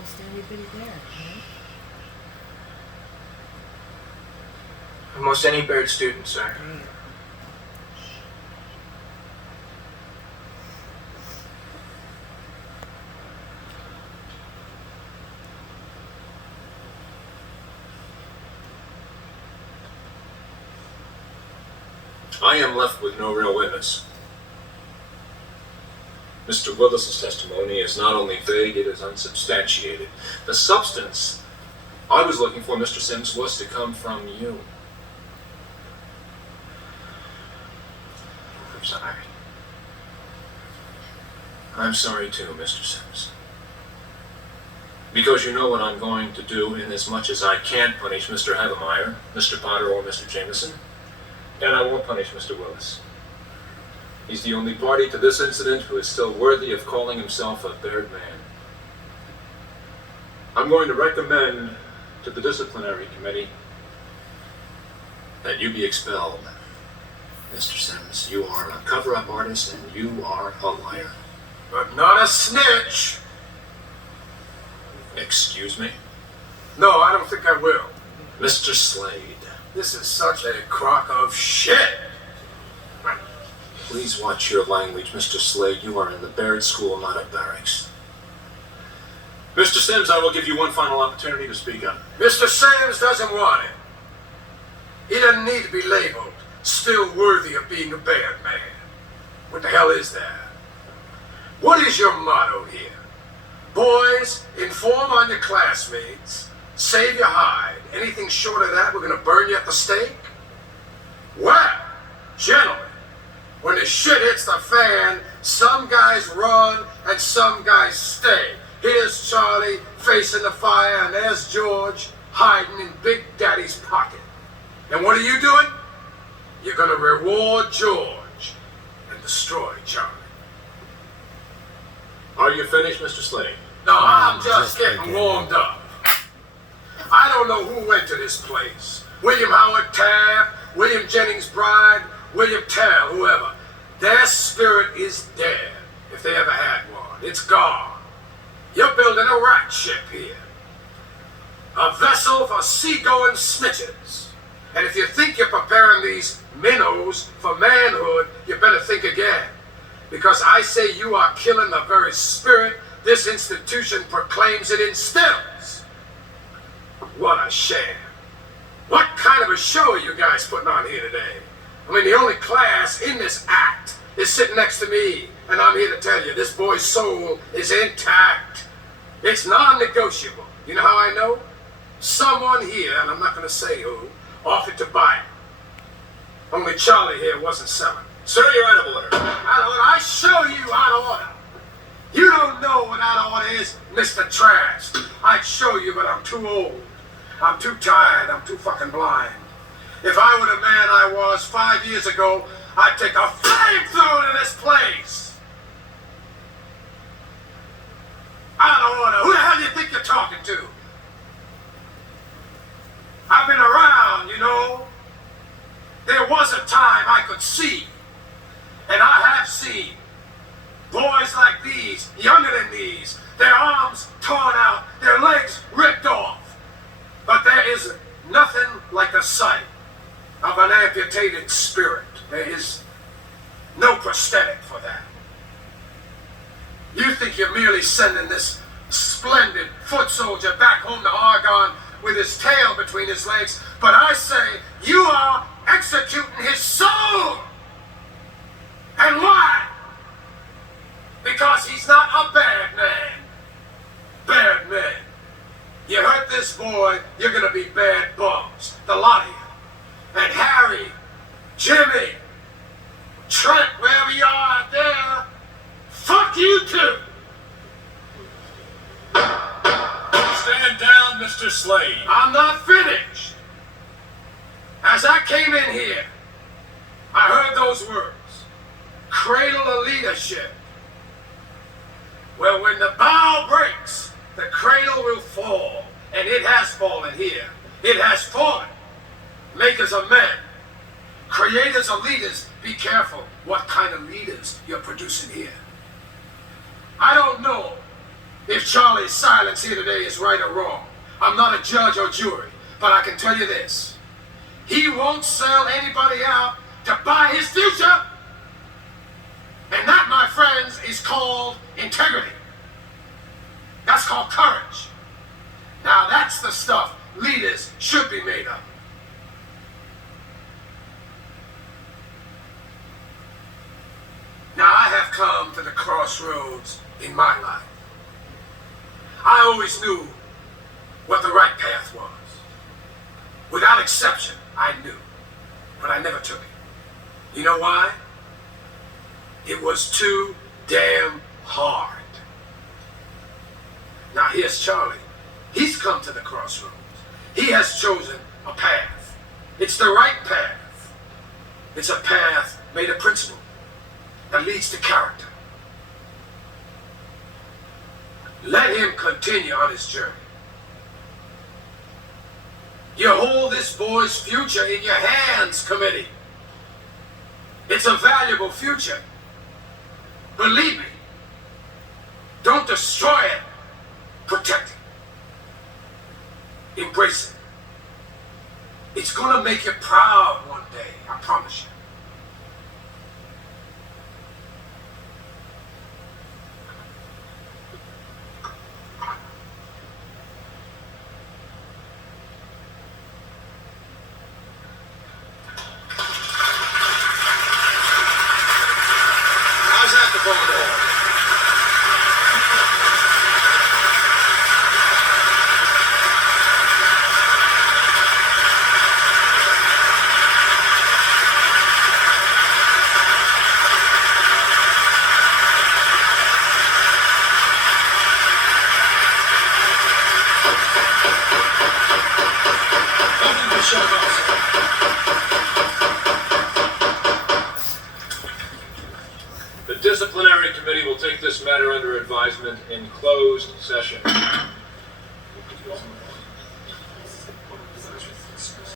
almost everybody there, right? Almost any Baird student, sir. Great. I am left with no real witness. Mr. Willis's testimony is not only vague, it is unsubstantiated. The substance I was looking for, Mr. Sims, was to come from you. I'm sorry. I'm sorry too, Mr. Sims. Because you know what I'm going to do, inasmuch as I can't punish Mr. Havemeyer, Mr. Potter, or Mr. Jameson, and I won't punish Mr. Willis. He's the only party to this incident who is still worthy of calling himself a Baird man. I'm going to recommend to the disciplinary committee that you be expelled. Mr. Sims, you are a cover-up artist and you are a liar. But not a snitch. Excuse me? No, I don't think I will. Mr. Slade, This is such a crock of shit. please watch your language, Mr. Slade. You are in the Baird School, not a barracks. Mr. Sims, I will give you one final opportunity to speak up. Mr. Sims doesn't want it. He doesn't need to be labeled still worthy of being a Baird man. What the hell is that? What is your motto here? Boys, inform on your classmates. Save your hide. Anything short of that, we're gonna burn you at the stake? Well, gentlemen, when the shit hits the fan, some guys run and some guys stay. Here's Charlie facing the fire, and there's George hiding in Big Daddy's pocket. And what are you doing? You're gonna reward George and destroy Charlie. Are you finished, Mr. Slade? No, I'm just getting warmed up. I don't know who went to this place. William Howard Taft, William Jennings Bryan, William Tell, whoever. Their spirit is dead, if they ever had one. It's gone. You're building a rat ship here. A vessel for seagoing snitches. And if you think you're preparing these minnows for manhood, you better think again. Because I say you are killing the very spirit this institution proclaims it instills. What a sham. What kind of a show are you guys putting on here today? I mean, the only class in this act is sitting next to me, and I'm here to tell you this boy's soul is intact. It's non-negotiable. You know how I know? Someone here, and I'm not going to say who, offered to buy it. Only Charlie here wasn't selling. Sir, you're out of order. Out of order? I show you out of order. You don't know what out of order is, Mr. Trash. I'd show you, but I'm too old. I'm too tired. I'm too fucking blind. If I were the man I was 5 years ago, I'd take a flamethrower to this place. Out of order. Who the hell do you think you're talking to? I've been around, you know. There was a time I could see, and I have seen, boys like these, younger than these, their arms torn out, their legs ripped off. But there is nothing like the sight of an amputated spirit. There is no prosthetic for that. You think you're merely sending this splendid foot soldier back home to Argonne with his tail between his legs, but I say you are executing his soul. And why? Because he's not a bad man. Bad men. You hurt this boy, you're gonna be bad bums. The lot of you. And Harry, Jimmy, Trent, wherever you are out there, fuck you too. Stand down, Mr. Slade. I'm not finished. As I came in here, I heard those words. Cradle of leadership. Well, when the bow breaks, the cradle will fall. And it has fallen here. It has fallen. Makers of men. Creators of leaders. Be careful what kind of leaders you're producing here. I don't know if if Charlie's silence here today is right or wrong. I'm not a judge or jury, but I can tell you this. He won't sell anybody out to buy his future. And that, my friends, is called integrity. That's called courage. Now that's the stuff leaders should be made of. Now I have come to the crossroads in my life. I always knew what the right path was. Without exception, I knew. But I never took it. You know why? It was too damn hard. Now here's Charlie. He's come to the crossroads. He has chosen a path. It's the right path. It's a path made of principle that leads to character. Let him continue on his journey. You hold this boy's future in your hands, committee. It's a valuable future. Believe me. Don't destroy it. Protect it. Embrace it. It's gonna make you proud one day, I promise you. How's that the ball door? The disciplinary committee will take this matter under advisement in closed session.